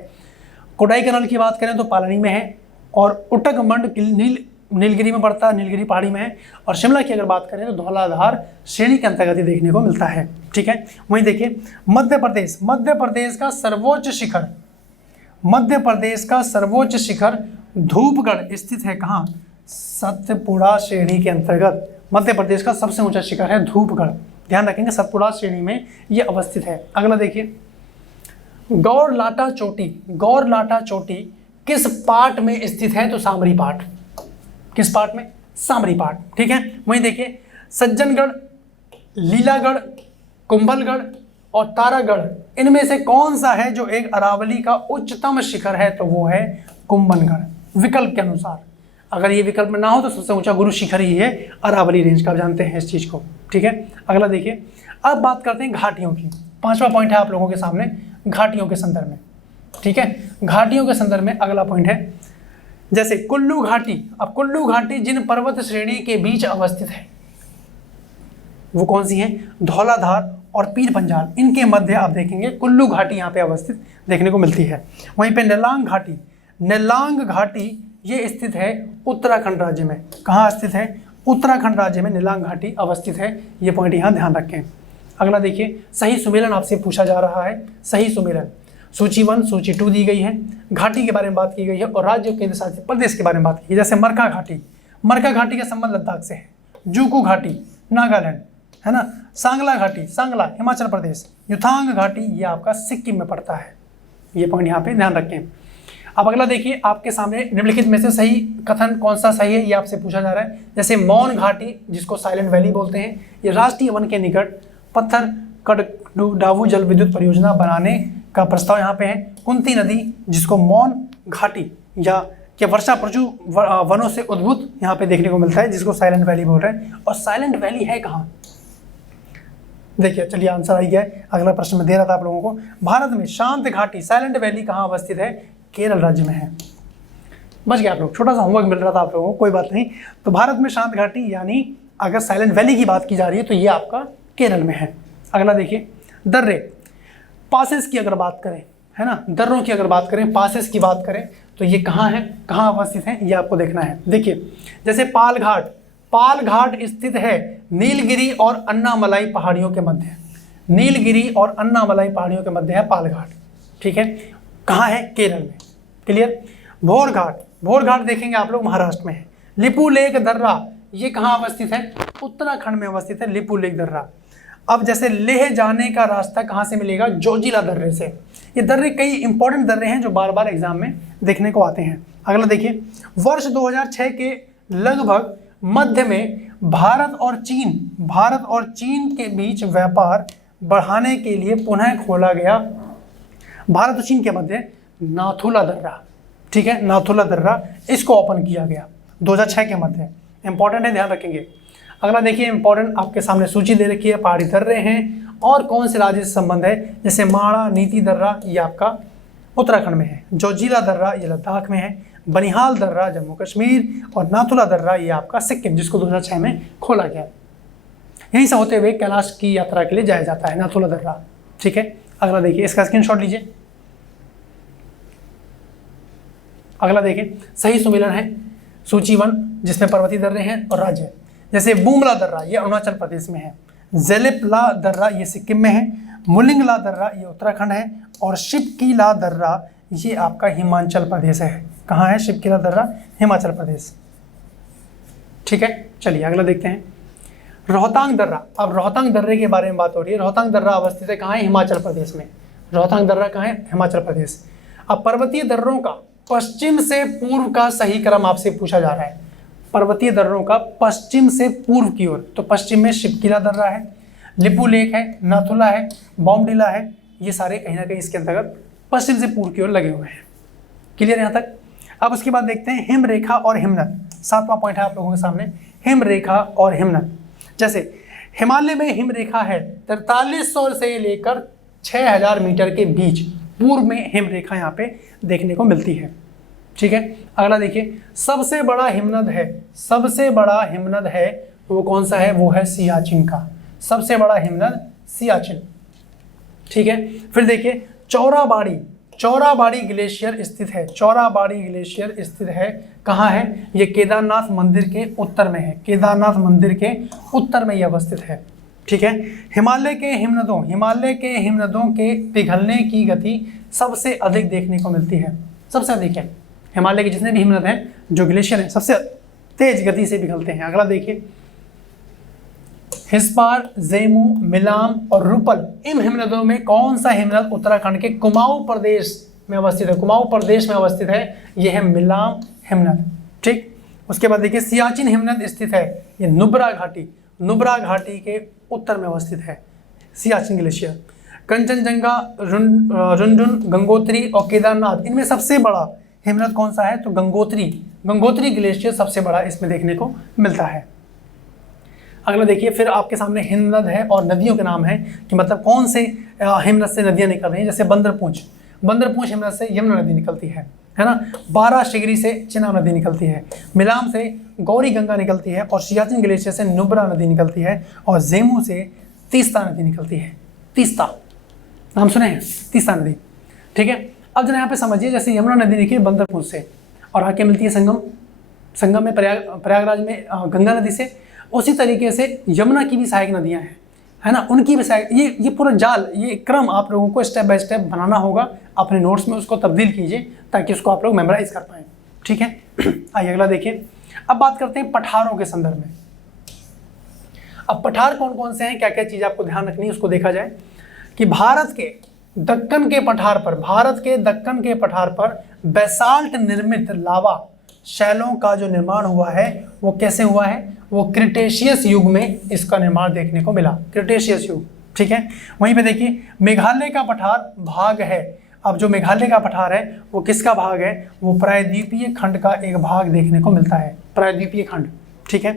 कोडाईकनाल की बात करें तो पालनी में है, और उटंगमठ नीलगिरी में पड़ता है, नीलगिरी पहाड़ी में है, और शिमला की अगर बात करें तो धौलाधार श्रेणी के अंतर्गत देखने को मिलता है। ठीक है, वहीं देखिए मध्य प्रदेश, मध्य प्रदेश का सर्वोच्च शिखर, मध्य प्रदेश का सर्वोच्च शिखर धूपगढ़ स्थित है कहाँ? सतपुड़ा श्रेणी के अंतर्गत मध्य प्रदेश का सबसे ऊंचा शिखर है धूपगढ़, ध्यान रखेंगे, सतपुड़ा श्रेणी में ये अवस्थित है। अगला देखिए, गौरलाटा चोटी, गौरलाटा चोटी किस पार्ट में स्थित है? तो सामरी पार्ट, किस पार्ट में? सामरी पार्ट। ठीक है, वहीं देखिए सज्जनगढ़, लीलागढ़, कुंभलगढ़ और तारागढ़, इनमें से कौन सा है जो एक अरावली का उच्चतम शिखर है? तो वो है कुंभलगढ़, विकल्प के अनुसार। अगर ये विकल्प में ना हो तो सबसे ऊंचा गुरु शिखर ही है अरावली रेंज का, आप जानते हैं इस चीज़ को। ठीक है, अगला देखिए, अब बात करते हैं घाटियों की। पांचवा पॉइंट है आप लोगों के सामने घाटियों के संदर्भ में। ठीक है, घाटियों के संदर्भ में अगला पॉइंट है जैसे कुल्लू घाटी। अब कुल्लू घाटी जिन पर्वत श्रेणी के बीच अवस्थित है वो कौन सी है? धौलाधार और पीर पंजाल, इनके मध्य आप देखेंगे कुल्लू घाटी यहाँ पे अवस्थित देखने को मिलती है। वहीं पे नेलांग घाटी, नेलांग घाटी ये स्थित है उत्तराखंड राज्य में। कहाँ स्थित है? उत्तराखंड राज्य में नेलांग घाटी अवस्थित है। ये पॉइंट यहाँ ध्यान रखें। अगला देखिए, सही सुमेलन आपसे पूछा जा रहा है। सही सुमेलन सूची 1 सूची 2 दी गई है, घाटी के बारे में बात की गई है और राज्य केंद्र शासित प्रदेश के बारे में बात की है। जैसे मरका घाटी, मरका घाटी का संबंध लद्दाख से है। जूकू घाटी नागालैंड, है ना। सांगला घाटी, सांगला हिमाचल प्रदेश। युथांग घाटी ये आपका सिक्किम में पड़ता है। ये पॉइंट यहाँ पे ध्यान रखें। अब अगला देखिए, आपके सामने निम्नलिखित में से सही कथन कौन सा सही है ये आपसे पूछा जा रहा है। जैसे मौन घाटी जिसको साइलेंट वैली बोलते हैं, ये राष्ट्रीय वन के निकट पत्थर कड़ावू जल विद्युत परियोजना बनाने का प्रस्ताव यहाँ पे है। कुंती नदी जिसको मौन घाटी या वर्षा प्रचु वनों से उद्भूत यहाँ पे देखने को मिलता है, जिसको साइलेंट वैली बोल रहे हैं। और साइलेंट वैली है कहाँ? देखिए, चलिए आंसर आई गया है। अगला प्रश्न मैं दे रहा था आप लोगों को। भारत में शांत घाटी साइलेंट वैली कहाँ अवस्थित है? केरल राज्य में है। बच गया आप लोग, छोटा सा होमवर्क मिल रहा था आप लोगों को, कोई बात नहीं। तो भारत में शांत घाटी यानी अगर साइलेंट वैली की बात की जा रही है तो ये आपका केरल में है। अगला देखिए, दर्रे पासेस की अगर बात करें, है ना, दर्रों की अगर बात करें, पासेस की बात करें तो ये कहाँ है, कहाँ अवस्थित है, ये आपको देखना है। देखिए, जैसे पाल घाट, पाल घाट स्थित है नीलगिरी और अन्नामलाई पहाड़ियों के मध्य। नीलगिरी और अन्नामलाई पहाड़ियों के मध्य है पाल घाट। ठीक है, कहाँ है? केरल में। क्लियर। भोर घाट, भोर घाट देखेंगे आप लोग महाराष्ट्र में है। लिपू लेक दर्रा ये कहाँ अवस्थित है? उत्तराखंड में अवस्थित है लिपू लेक दर्रा। अब जैसे लेह जाने का रास्ता कहाँ से मिलेगा? जोजिला दर्रे से। ये दर्रे कई इंपॉर्टेंट दर्रे हैं जो बार बार एग्जाम में देखने को आते हैं। अगला देखिए, वर्ष 2006 के लगभग मध्य में भारत और चीन के बीच व्यापार बढ़ाने के लिए पुनः खोला गया भारत और चीन के मध्य नाथुला दर्रा। ठीक है, नाथुला दर्रा इसको ओपन किया गया 2006 के मध्य। इंपॉर्टेंट है, ध्यान रखेंगे। अगला देखिए, इंपॉर्टेंट आपके सामने सूची दे रखी है, पहाड़ी दर्रे हैं और कौन से राज्य से संबंध है। जैसे माणा नीति दर्रा ये आपका उत्तराखंड में है, जोजिला दर्रा ये लद्दाख में है, बनिहाल दर्रा जम्मू कश्मीर और नाथुला दर्रा ये आपका सिक्किम, जिसको 2006 में खोला गया। यहीं से होते हुए कैलाश की यात्रा के लिए जाया जाता है नाथुला दर्रा। ठीक है, अगला देखिए, इसका स्क्रीनशॉट लीजिए। अगला देखिए, सही सुमेलन है सूची 1 जिसमें पर्वतीय दर्रे हैं और राज्य। जैसे बुमला दर्रा ये अरुणाचल प्रदेश में है, जेलिपला दर्रा ये सिक्किम में है, मुलिंगला दर्रा ये उत्तराखंड है और शिवकीला दर्रा ये आपका हिमाचल प्रदेश है। कहाँ है शिवकीला दर्रा? हिमाचल प्रदेश। ठीक है, चलिए अगला देखते हैं, रोहतांग दर्रा। अब रोहतांग दर्रे के बारे में बात हो रही है। रोहतांग दर्रा अवस्थित है कहाँ है? हिमाचल प्रदेश में। रोहतांग दर्रा कहाँ है? हिमाचल प्रदेश। अब पर्वतीय दर्रों का पश्चिम से पूर्व का सही क्रम आपसे पूछा जा रहा है। पर्वतीय दर्रों का पश्चिम से पूर्व की ओर, तो पश्चिम में शिवकिला दर्रा है, लिपू लेक है, नाथुला है, बॉम्बडिला है, ये सारे कहीं ना कहीं इसके अंतर्गत पश्चिम से पूर्व की ओर लगे हुए हैं। क्लियर यहाँ तक। अब उसके बाद देखते हैं हिमरेखा और हिमनद। 7वां पॉइंट है आप लोगों के सामने, हिमरेखा और हिमनद। जैसे हिमालय में हिमरेखा है 4300 से लेकर 6000 मीटर के बीच पूर्व में हिमरेखा यहाँ पे देखने को मिलती है। ठीक है, अगला देखिए, सबसे बड़ा हिमनद है, सबसे बड़ा हिमनद है वो कौन सा है, वो है सियाचिन का, सबसे बड़ा हिमनद सियाचिन। ठीक है, फिर देखिए चौराबाड़ी, चौराबाड़ी ग्लेशियर स्थित है, चौराबाड़ी ग्लेशियर स्थित है, कहाँ है, ये केदारनाथ मंदिर के उत्तर में है, केदारनाथ मंदिर के उत्तर में ये अवस्थित है। ठीक है, हिमालय के हिमनदों, हिमालय के हिमनदों के पिघलने की गति सबसे अधिक देखने को मिलती है, सबसे अधिक है। हिमालय के जितने भी हिमनद हैं जो ग्लेशियर हैं सबसे तेज गति से पिघलते हैं। अगला देखिए, हिस्पार, जेमू, मिलाम और रूपल, इन हिमनदों में कौन सा हिमनद उत्तराखंड के कुमाऊं प्रदेश में अवस्थित है, कुमाऊं प्रदेश में अवस्थित है, यह है मिलाम हिमनद। ठीक, उसके बाद देखिए सियाचिन हिमनद स्थित है, ये नुब्रा घाटी, नुब्रा घाटी के उत्तर में अवस्थित है सियाचिन ग्लेशियर। कंचनजंगा, रुंडुन, गंगोत्री और केदारनाथ, इनमें सबसे बड़ा हिमनद कौन सा है, तो गंगोत्री, गंगोत्री ग्लेशियर सबसे बड़ा इसमें देखने को मिलता है। अगला देखिए, फिर आपके सामने हिमनद है और नदियों के नाम है कि मतलब कौन से हिमनद से नदियां निकल रही हैं। जैसे बंदरपूंछ, बंदरपूंछ हिमनद से यमुना नदी निकलती है ना, 12 शिगरी से चिनाब नदी निकलती है, मिलाम से गौरी गंगा निकलती है और सियाचिन ग्लेशियर से नुब्रा नदी निकलती है और जेमू से तीस्ता नदी निकलती है। तीस्ता नाम सुने हैं, तीस्ता नदी। ठीक है, अब जरा यहाँ पे समझिए, जैसे यमुना नदी निकली बंदरपूंछ से और आके मिलती है संगम, संगम में प्रयागराज में गंगा नदी से, उसी तरीके से यमुना की भी सहायक नदियां हैं, है ना, उनकी भी सहायक, ये पूरा जाल, ये क्रम आप लोगों को स्टेप बाय स्टेप बनाना होगा, अपने नोट्स में उसको तब्दील कीजिए ताकि उसको आप लोग मेमोराइज कर पाएँ। ठीक है, आइए अगला देखिए। अब बात करते हैं पठारों के संदर्भ में। अब पठार कौन कौन से हैं, क्या क्या चीज़ आपको ध्यान रखनी है उसको देखा जाए कि भारत के दक्कन के पठार पर, भारत के दक्कन के पठार पर बेसाल्ट निर्मित लावा शैलों का जो निर्माण हुआ है वो कैसे हुआ है, वो क्रिटेशियस युग में इसका निर्माण देखने को मिला, क्रिटेशियस युग। ठीक है, वहीं पे देखिए मेघालय का पठार भाग है। अब जो मेघालय का पठार है वो किसका भाग है, वो प्रायद्वीपीय खंड का एक भाग देखने को मिलता है, प्रायद्वीपीय खंड। ठीक है,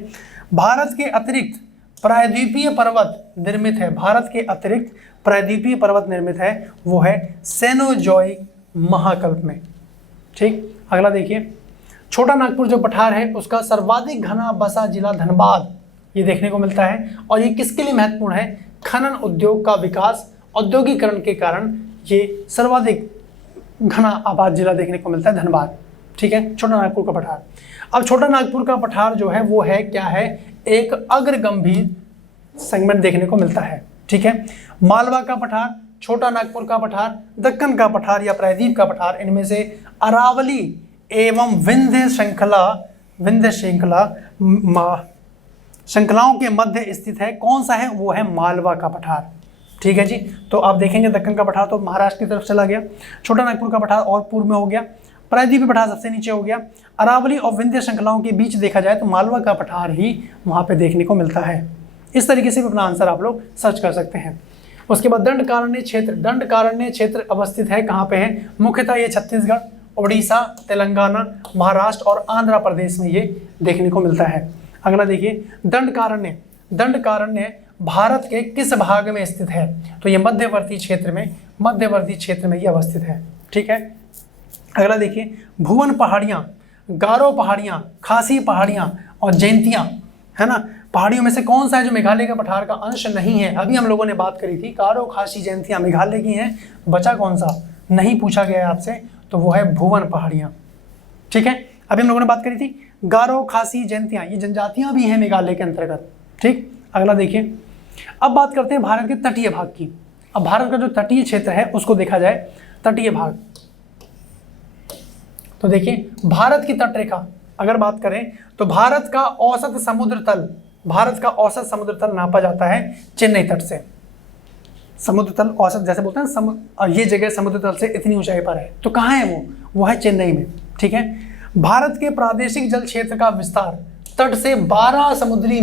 भारत के अतिरिक्त प्रायद्वीपीय पर्वत निर्मित है, भारत के अतिरिक्त प्रायद्वीपीय पर्वत निर्मित है, वो है सेनोजोइक महाकल्प में। ठीक, अगला देखिए, छोटा नागपुर जो पठार है उसका सर्वाधिक घना बसा जिला धनबाद ये देखने को मिलता है और ये किसके लिए महत्वपूर्ण है, खनन उद्योग का विकास, औद्योगिकरण के कारण ये सर्वाधिक घना आबाद जिला देखने को मिलता है धनबाद। ठीक है, छोटा नागपुर का पठार। अब छोटा नागपुर का पठार जो है वो है क्या है, एक अग्रगंभीर सेगमेंट देखने को मिलता है। ठीक है, मालवा का पठार, छोटा नागपुर का पठार, दक्कन का पठार या प्रायद्वीप का पठार, इनमें से अरावली एवं विंध्य श्रृंखलाओं के मध्य स्थित है, कौन सा है, वो है मालवा का पठार। ठीक है जी, तो आप देखेंगे दक्कन का पठार तो महाराष्ट्र की तरफ चला गया, छोटा नागपुर का पठार और पूर्व में हो गया, प्रायद्वीपीय पठार सबसे नीचे हो गया, अरावली और विंध्य श्रृंखलाओं के बीच देखा जाए तो मालवा का पठार ही वहाँ पे देखने को मिलता है। इस तरीके से भी अपना आंसर आप लोग सर्च कर सकते हैं। उसके बाद दंडकारण्य क्षेत्र, दंडकारण्य क्षेत्र अवस्थित है कहाँ पे है, मुख्यतः ये छत्तीसगढ़, उड़ीसा, तेलंगाना, महाराष्ट्र और आंध्र प्रदेश में ये देखने को मिलता है। अगला देखिए, दंडकारण्य, दंडकारण्य भारत के किस भाग में स्थित है, तो ये मध्यवर्ती क्षेत्र में ये अवस्थित है। ठीक है, अगला देखिए, भुवन पहाड़ियाँ, गारो पहाड़ियाँ, खासी पहाड़ियाँ और जयंतियाँ, है ना, पहाड़ियों में से कौन सा है जो मेघालय का पठार का अंश नहीं है। अभी हम लोगों ने बात करी थी गारो, खासी, जयंतियाँ मेघालय की हैं, बचा कौन सा नहीं पूछा गया है आपसे, तो वो है भुवन पहाड़ियाँ। ठीक है, अभी हम लोगों ने बात करी थी गारो, खासी, जयंतियाँ, ये जनजातियाँ भी हैं मेघालय के अंतर्गत। ठीक, अगला देखिए, अब बात करते हैं भारत के तटीय भाग की। अब भारत का जो तटीय क्षेत्र है उसको देखा जाए, तटीय भाग, तो देखिए भारत की तटरेखा अगर बात करें तो भारत का औसत समुद्र तल, भारत का औसत समुद्र तल नापा जाता है चेन्नई तट से। समुद्र तल औसत जैसे बोलते हैं समुद्र, और ये जगह समुद्र तल से इतनी ऊंचाई पर है, तो कहाँ है वो है चेन्नई में। ठीक है, भारत के प्रादेशिक जल क्षेत्र का विस्तार तट से 12 समुद्री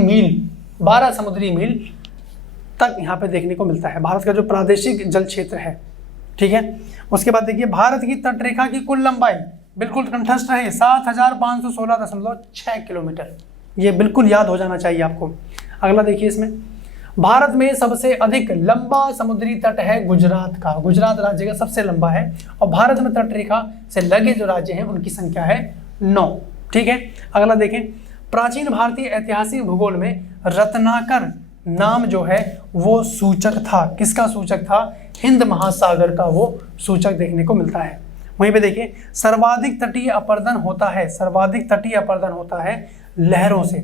मील तक यहाँ पे देखने को मिलता है, भारत का जो प्रादेशिक जल क्षेत्र है। ठीक है, उसके बाद देखिए भारत की तटरेखा की कुल लंबाई, बिल्कुल कंठस्थ है, 7516.6 किलोमीटर। ये बिल्कुल याद हो जाना चाहिए आपको। अगला देखिए, इसमें भारत में सबसे अधिक लंबा समुद्री तट है गुजरात का। गुजरात राज्य का सबसे लंबा है, और भारत में तटरेखा से लगे जो राज्य हैं उनकी संख्या है 9। ठीक है, अगला देखें, प्राचीन भारतीय ऐतिहासिक भूगोल में रत्नाकर नाम जो है वो सूचक था। किसका सूचक था? हिंद महासागर का वो सूचक देखने को मिलता है। वहीं पे देखिए, सर्वाधिक तटीय अपरदन होता है लहरों से।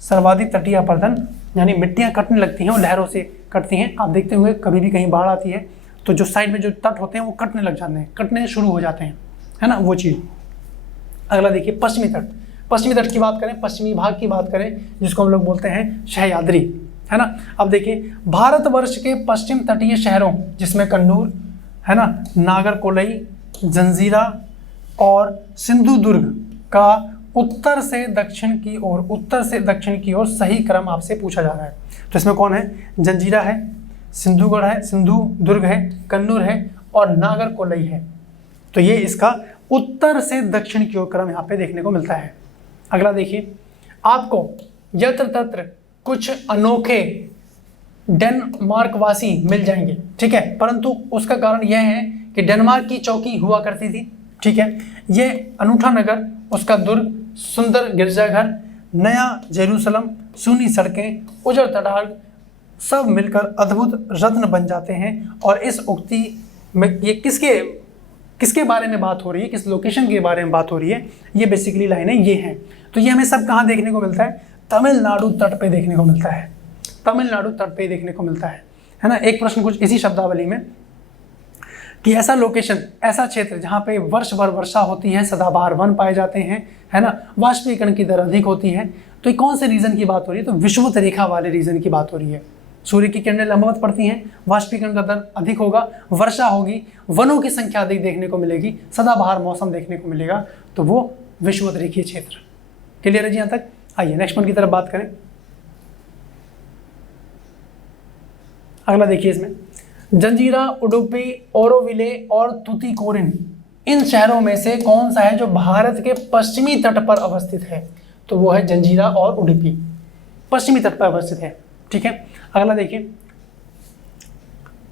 सर्वाधिक तटीय अपरदन यानी मिट्टियां कटने लगती हैं, वो लहरों से कटती हैं। आप देखते हुए कभी भी कहीं बाढ़ आती है तो जो साइड में जो तट होते हैं वो कटने लग जाते हैं, कटने शुरू हो जाते हैं, है ना, वो चीज़। अगला देखिए, पश्चिमी तट की बात करें, पश्चिमी भाग की बात करें, जिसको हम लोग बोलते हैं सह्याद्री, है ना। अब देखिए, भारतवर्ष के पश्चिम तटीय शहरों, जिसमें कन्नूर, है ना, नागरकोइल, जंजीरा और सिंधुदुर्ग का उत्तर से दक्षिण की ओर सही क्रम आपसे पूछा जा रहा है। तो इसमें कौन है? जंजीरा है, सिंधुदुर्ग है, कन्नूर है और नागरकोइल है। तो ये इसका उत्तर से दक्षिण की ओर क्रम यहाँ पे देखने को मिलता है। अगला देखिए, आपको यत्र तत्र कुछ अनोखे डेनमार्कवासी मिल जाएंगे, ठीक है, परंतु उसका कारण यह है कि डेनमार्क की चौकी हुआ करती थी। ठीक है, ये अनूठा नगर, उसका दुर्ग, सुंदर गिरजाघर, नया जेरूसलम, सूनी सड़कें, उजड़ तटार्ग सब मिलकर अद्भुत रत्न बन जाते हैं। और इस उक्ति में ये किसके बारे में बात हो रही है, किस लोकेशन के बारे में बात हो रही है, ये बेसिकली लाइनें ये हैं। तो ये हमें सब कहाँ देखने को मिलता है? तमिलनाडु तट पे देखने को मिलता है, तमिलनाडु तट पे देखने को मिलता है ना। एक प्रश्न कुछ इसी शब्दावली में कि ऐसा लोकेशन, ऐसा क्षेत्र जहाँ पे वर्ष भर वर्षा होती है, सदाबहार वन पाए जाते हैं, है ना, वाष्पीकरण की दर अधिक होती है। तो ये कौन से रीजन की बात हो रही है? तो विषुवत रेखा वाले रीजन की बात हो रही है। सूर्य की किरणें लंबवत पड़ती हैं, वाष्पीकरण का दर अधिक होगा, वर्षा होगी, वनों की संख्या अधिक देखने को मिलेगी, सदाबहार मौसम देखने को मिलेगा, तो वो विषुवत रेखीय क्षेत्र। क्लियर है जी यहाँ तक? आइए नेक्स्ट पॉइंट की तरफ बात करें। अगला देखिए, इसमें जंजीरा, उडुपी, ओरोविले और तुतीकोरिन, इन शहरों में से कौन सा है जो भारत के पश्चिमी तट पर अवस्थित है? तो वो है जंजीरा और उडुपी, पश्चिमी तट पर अवस्थित है। ठीक है, अगला देखिए,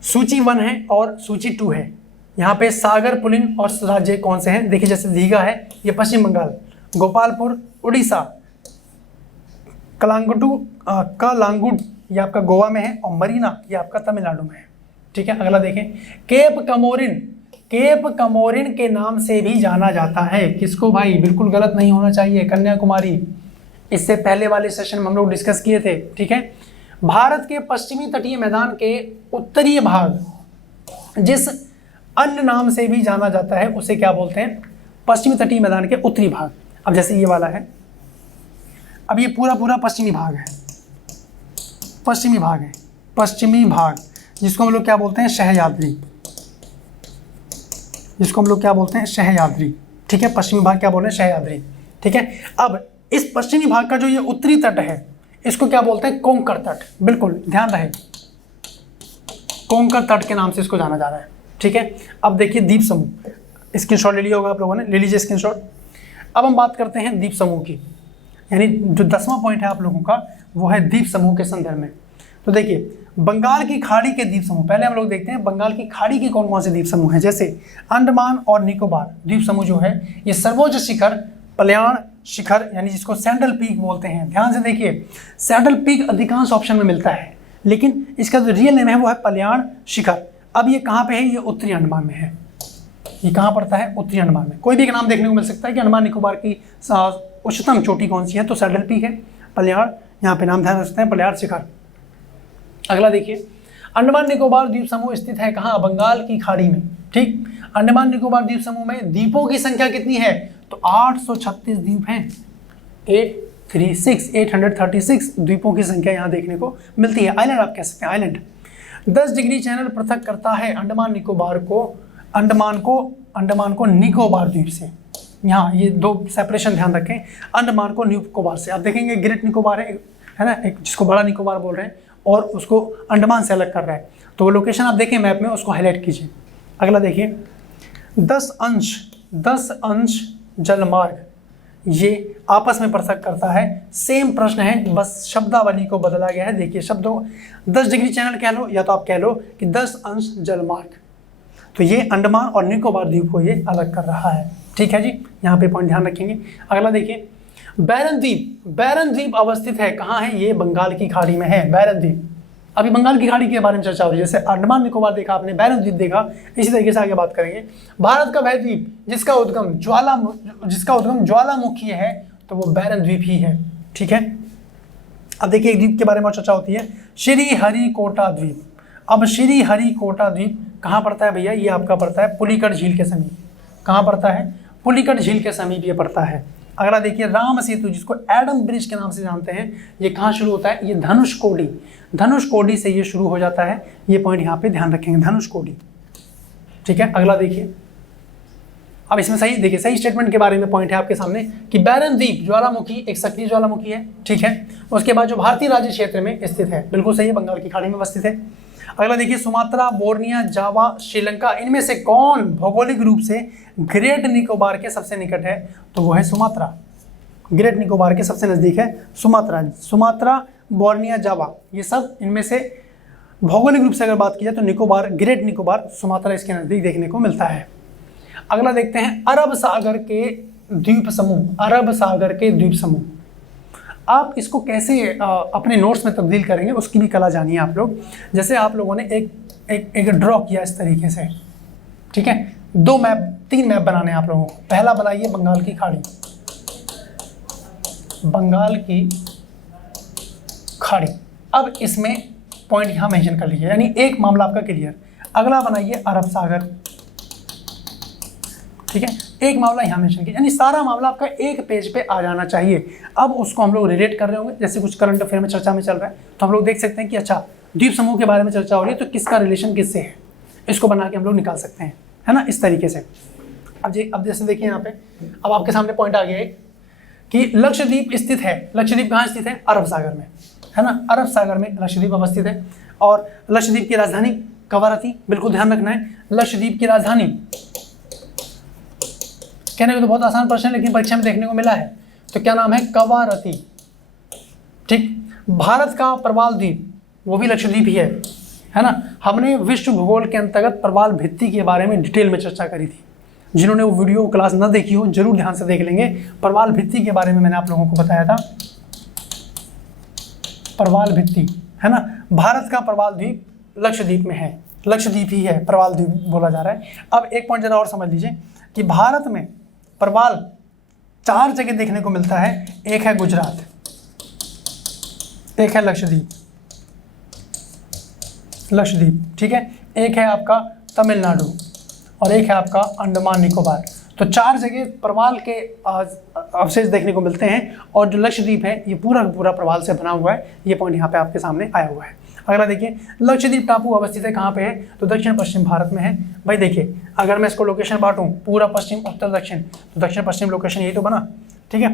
सूची 1 है और सूची 2 है। यहाँ पे सागर पुलिन और राज्य कौन से हैं? देखिए, जैसे दीघा है, ये पश्चिम बंगाल, गोपालपुर उड़ीसा, कलांगुड ये आपका गोवा में है, और मरीना ये आपका तमिलनाडु में है। ठीक है, अगला देखें, केप कमोरिन के नाम से भी जाना जाता है। किसको भाई? बिल्कुल गलत नहीं होना चाहिए, कन्याकुमारी। इससे पहले वाले सेशन में हम लोग डिस्कस किए थे। ठीक है, भारत के पश्चिमी तटीय मैदान के उत्तरीय भाग जिस अन्य नाम से भी जाना जाता है उसे क्या बोलते हैं? पश्चिमी तटीय मैदान के उत्तरी भाग। अब जैसे ये वाला है, अब ये पूरा पश्चिमी भाग है, पश्चिमी भाग जिसको हम लोग क्या बोलते हैं? सह्याद्री, ठीक है, पश्चिमी भाग क्या बोल रहे हैं? सह्याद्री। ठीक है, अब इस पश्चिमी भाग का जो ये उत्तरी तट है इसको क्या बोलते हैं? कोंकण तट। बिल्कुल ध्यान रहे, कोंकण तट के नाम से इसको जाना जा रहा है। ठीक है, अब देखिए द्वीप समूह, स्क्रीनशॉट ले लिया होगा आप लोगों ने, ले लीजिए स्क्रीनशॉट। अब हम बात करते हैं द्वीप समूह की, यानी जो 10वां पॉइंट है आप लोगों का वो है द्वीप समूह के संदर्भ में। तो देखिए, बंगाल की खाड़ी के द्वीप समूह, पहले हम लोग देखते हैं बंगाल की खाड़ी के कौन कौन से द्वीप समूह हैं। जैसे अंडमान और निकोबार द्वीप समूह जो है, ये सर्वोच्च शिखर पल्याण शिखर, यानी जिसको सैंडल पीक बोलते हैं। ध्यान से देखिए, सैंडल पीक अधिकांश ऑप्शन में मिलता है, लेकिन इसका जो रियल नेम है वो है पल्याण शिखर। अब ये कहाँ पे है? ये उत्तरी अंडमान में है। ये कहाँ पड़ता है? उत्तरी अंडमान में। कोई भी एक नाम देखने को मिल सकता है कि अंडमान निकोबार की उच्चतम चोटी कौन सी है, तो सैंडल पीक है, पल्याण, यहाँ पे नाम ध्यान रख सकते हैं, पल्याण शिखर। अगला देखिए, अंडमान निकोबार द्वीप समूह स्थित है कहाँ? बंगाल की खाड़ी में। ठीक, अंडमान निकोबार द्वीप समूह में द्वीपों की संख्या कितनी है? तो 836 द्वीप हैं, 836 द्वीपों की संख्या यहाँ देखने को मिलती है। आइलैंड आप कह सकते हैं, आइलैंड। 10 डिग्री चैनल पृथक करता है अंडमान को निकोबार द्वीप से। यहाँ ये दो सेपरेशन ध्यान रखें, अंडमान को निकोबार से। आप देखेंगे ग्रेट निकोबार है ना, एक जिसको बड़ा निकोबार बोल रहे हैं, और उसको अंडमान से अलग कर रहा है। तो वो लोकेशन आप देखें मैप में, उसको हाईलाइट कीजिए। अगला देखिए 10 अंश जलमार्ग ये आपस में परसक करता है। सेम प्रश्न है, बस शब्दावली को बदला गया है। देखिए शब्दों 10 डिग्री चैनल कह लो, या तो आप कह लो कि 10 अंश जलमार्ग। तो ये अंडमान और निकोबार द्वीप को ये अलग कर रहा है। ठीक है जी, यहाँ पे पॉइंट ध्यान रखेंगे। अगला देखिए बैरन द्वीप अवस्थित है कहाँ है? ये बंगाल की खाड़ी में है बैरन द्वीप। अभी बंगाल की खाड़ी के बारे में चर्चा हो रही है, जैसे अंडमान निकोबार देखा आपने, बैरन द्वीप देखा, इसी तरीके से आगे बात करेंगे। भारत का वह द्वीप जिसका उद्गम ज्वालामुखी है, तो वो बैरन द्वीप ही है। ठीक है, अब देखिए एक द्वीप के बारे में चर्चा होती है, श्रीहरिकोटा द्वीप। अब श्रीहरिकोटा द्वीप कहाँ पड़ता है भैया? ये आपका पड़ता है पुलिकट झील के समीप। कहाँ पड़ता है? पुलिकट झील के समीप ये पड़ता है। अगला देखिए राम सेतु, जिसको एडम ब्रिज के नाम से जानते हैं, ये कहाँ शुरू होता है? ये धनुषकोडी से ये शुरू हो जाता है। ये पॉइंट यहाँ पे ध्यान रखेंगे, धनुषकोडी। ठीक है, अगला देखिए, अब इसमें सही देखिए, सही स्टेटमेंट के बारे में पॉइंट है आपके सामने कि बैरन द्वीप ज्वालामुखी एक सक्रिय ज्वालामुखी है। ठीक है, उसके बाद जो भारतीय राज्य क्षेत्र में स्थित है, बिल्कुल सही है, बंगाल की खाड़ी में अवस्थित है। अगला देखिए सुमात्रा, बोर्निया, जावा, श्रीलंका, इनमें से कौन भौगोलिक रूप से ग्रेट निकोबार के सबसे निकट है? तो वो है सुमात्रा। ग्रेट निकोबार के सबसे नज़दीक है सुमात्रा, बोर्निया, जावा, ये सब इनमें से भौगोलिक रूप से अगर बात की जाए तो निकोबार, ग्रेट निकोबार, सुमात्रा इसके नज़दीक देखने को मिलता है। अगला देखते हैं अरब सागर के द्वीप समूह। आप इसको कैसे अपने नोट्स में तब्दील करेंगे उसकी भी कला जानिए आप लोग। जैसे आप लोगों ने एक ड्रॉ किया इस तरीके से, ठीक है, 3 मैप बनाने हैं आप लोगों को। पहला बनाइए बंगाल की खाड़ी। अब इसमें पॉइंट यहाँ मेंशन कर लीजिए, यानी एक मामला आपका क्लियर। अगला बनाइए अरब सागर, ठीक है, एक मामला यहाँ मेंशन किया, यानी सारा मामला आपका एक पेज पे आ जाना चाहिए। अब उसको हम लोग रिलेट कर रहे होंगे, जैसे कुछ करंट अफेयर में चर्चा में चल रहा है, तो हम लोग देख सकते हैं कि अच्छा द्वीप समूह के बारे में चर्चा हो रही है, तो किसका रिलेशन किससे है, इसको बना के हम लोग निकाल सकते हैं, है ना, इस तरीके से। अब जैसे देखिए यहाँ पे, अब आपके सामने पॉइंट आ गया है कि लक्षद्वीप स्थित है। लक्षद्वीप कहाँ स्थित है? अरब सागर में, है ना, अरब सागर में लक्षद्वीप अवस्थित है। और लक्षद्वीप की राजधानी कवारती, बिल्कुल ध्यान रखना है। लक्षद्वीप की राजधानी, कहने को तो बहुत आसान प्रश्न है लेकिन परीक्षा में देखने को मिला है, तो क्या नाम है? कवारती। ठीक, भारत का प्रवाल द्वीप वो भी लक्षद्वीप ही है ना। हमने विश्व भूगोल के अंतर्गत प्रवाल भित्ति के बारे में डिटेल में चर्चा करी थी। जिन्होंने वो वीडियो क्लास न देखी हो जरूर ध्यान से देख लेंगे। प्रवाल भित्ति के बारे में मैंने आप लोगों को बताया था, प्रवाल भित्ति, है ना। भारत का प्रवाल द्वीप लक्षद्वीप में है, लक्षद्वीप ही है, प्रवाल द्वीप बोला जा रहा है। अब एक पॉइंट जरा और समझ लीजिए कि भारत में प्रवाल 4 जगह देखने को मिलता है। एक है गुजरात, एक है लक्षद्वीप, ठीक है, एक है आपका तमिलनाडु और एक है आपका अंडमान निकोबार। तो 4 जगह प्रवाल के अवशेष देखने को मिलते हैं, और जो लक्षद्वीप है ये पूरा पूरा प्रवाल से बना हुआ है। ये पॉइंट यहाँ पे आपके सामने आया हुआ है। अगला देखिए लक्षद्वीप टापू अवस्थित है कहाँ पे है? तो दक्षिण पश्चिम भारत में है। भाई देखिए अगर मैं इसको लोकेशन बांटूं पूरा पश्चिम उत्तर दक्षिण, तो दक्षिण पश्चिम लोकेशन यही तो बना, ठीक है।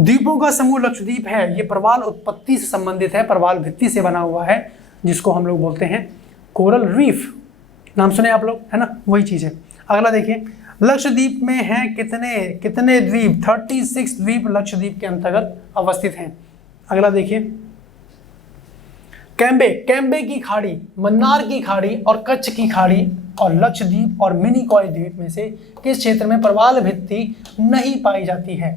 द्वीपों का समूह लक्षद्वीप है, ये प्रवाल उत्पत्ति से संबंधित है, प्रवाल भित्ति से बना हुआ है, जिसको हम लोग बोलते हैं कोरल रीफ। नाम सुने आप लोग, है ना, वही चीज़ है। अगला देखिए लक्षद्वीप में है कितने द्वीप? 36 द्वीप लक्षद्वीप के अंतर्गत अवस्थित हैं। अगला देखिए कैम्बे की खाड़ी, मन्नार की खाड़ी और कच्छ की खाड़ी और लक्षद्वीप और मिनिकॉय द्वीप में से किस क्षेत्र में प्रवाल भित्ति नहीं पाई जाती है?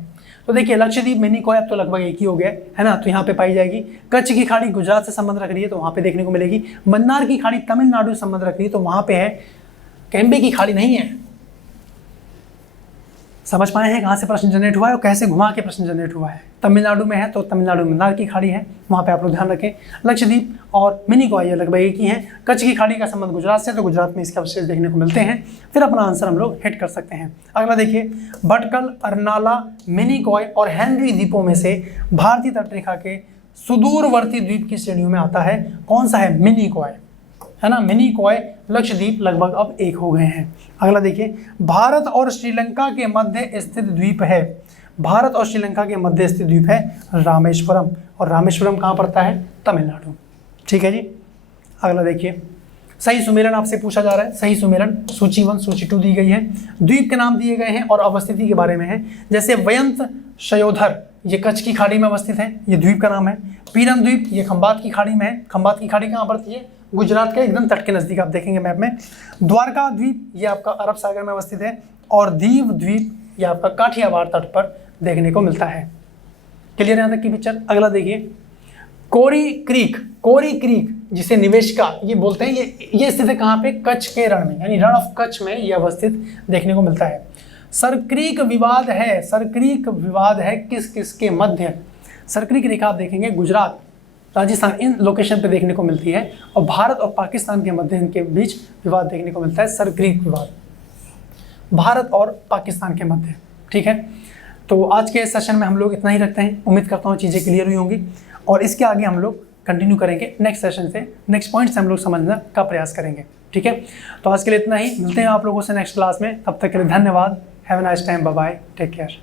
तो देखिए लक्षद्वीप, मिनिकॉय अब तो लगभग एक ही हो गया, है ना, तो यहाँ पे पाई जाएगी। कच्छ की खाड़ी गुजरात से संबंध रख रही है तो वहाँ पे देखने को मिलेगी। मन्नार की खाड़ी तमिलनाडु से संबंध रख रही है तो वहाँ पे है। कैम्बे की खाड़ी नहीं है। समझ पाए हैं कहाँ से प्रश्न जनरेट हुआ है और कैसे घुमा के प्रश्न जनरेट हुआ है? तमिलनाडु में है तो तमिलनाडु मन्नार की खाड़ी है, वहाँ पे आप लोग ध्यान रखें। लक्षद्वीप और मिनिकॉय लगभग एक ही हैं। कच्छ की खाड़ी का संबंध गुजरात से, तो गुजरात में इसके अवशेष देखने को मिलते हैं। फिर अपना आंसर हम लोग हिट कर सकते हैं। अगला देखिए भटकल, अर्नाला, मिनिकॉय और हेनरी द्वीपों में से भारतीय तटरेखा के सुदूरवर्ती द्वीप की श्रेणियों में आता है कौन सा है? मिनिकॉय, है ना, मिनिकॉय, लक्षद्वीप लगभग अब एक हो गए हैं। अगला देखिए, भारत और श्रीलंका के मध्य स्थित द्वीप है। भारत और श्रीलंका के मध्य स्थित द्वीप है रामेश्वरम, और रामेश्वरम कहाँ पड़ता है? तमिलनाडु। ठीक है जी। अगला देखिए, सही सुमेलन आपसे पूछा जा रहा है। सही सुमेलन सूची 1 सूची 2 दी गई है, द्वीप के नाम दिए गए हैं और अवस्थिति के बारे में है। जैसे वयंत शयोधर, ये कच्छ की खाड़ी में अवस्थित है, ये द्वीप का नाम है। पीरम द्वीप, ये खंबात की खाड़ी में है। खंबात की खाड़ी कहाँ पड़ती है? गुजरात के एकदम तट के नज़दीक, आप देखेंगे मैप में। द्वारका द्वीप, ये आपका अरब सागर में अवस्थित है। और दीव द्वीप, ये आपका काठियावाड़ तट पर देखने को मिलता है। क्लियर यहाँ तक की पिक्चर। अगला देखिए, कोरी क्रीक, कोरी क्रीक जिसे निवेशिका ये बोलते हैं, ये स्थित है कहाँ पे? कच्छ के रण में, यानी रण ऑफ कच्छ में ये अवस्थित देखने को मिलता है। सरक्रीक विवाद है, सरक्रीक विवाद है किस किस के मध्य? सरक्रीक रेखा आप देखेंगे गुजरात, राजस्थान, इन लोकेशन पे देखने को मिलती है, और भारत और पाकिस्तान के मध्य इनके बीच विवाद देखने को मिलता है, सरक्रीक विवाद, भारत और पाकिस्तान के मध्य। ठीक है, तो आज के सेशन में हम लोग इतना ही रखते हैं। उम्मीद करता हूँ चीज़ें क्लियर हुई होंगी, और इसके आगे हम लोग कंटिन्यू करेंगे नेक्स्ट सेशन से, नेक्स्ट पॉइंट से हम लोग समझने का प्रयास करेंगे। ठीक है, तो आज के लिए इतना ही, मिलते हैं आप लोगों से नेक्स्ट क्लास में। तब तक के लिए धन्यवाद। Have a nice time, bye bye, take care.